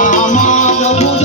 પીર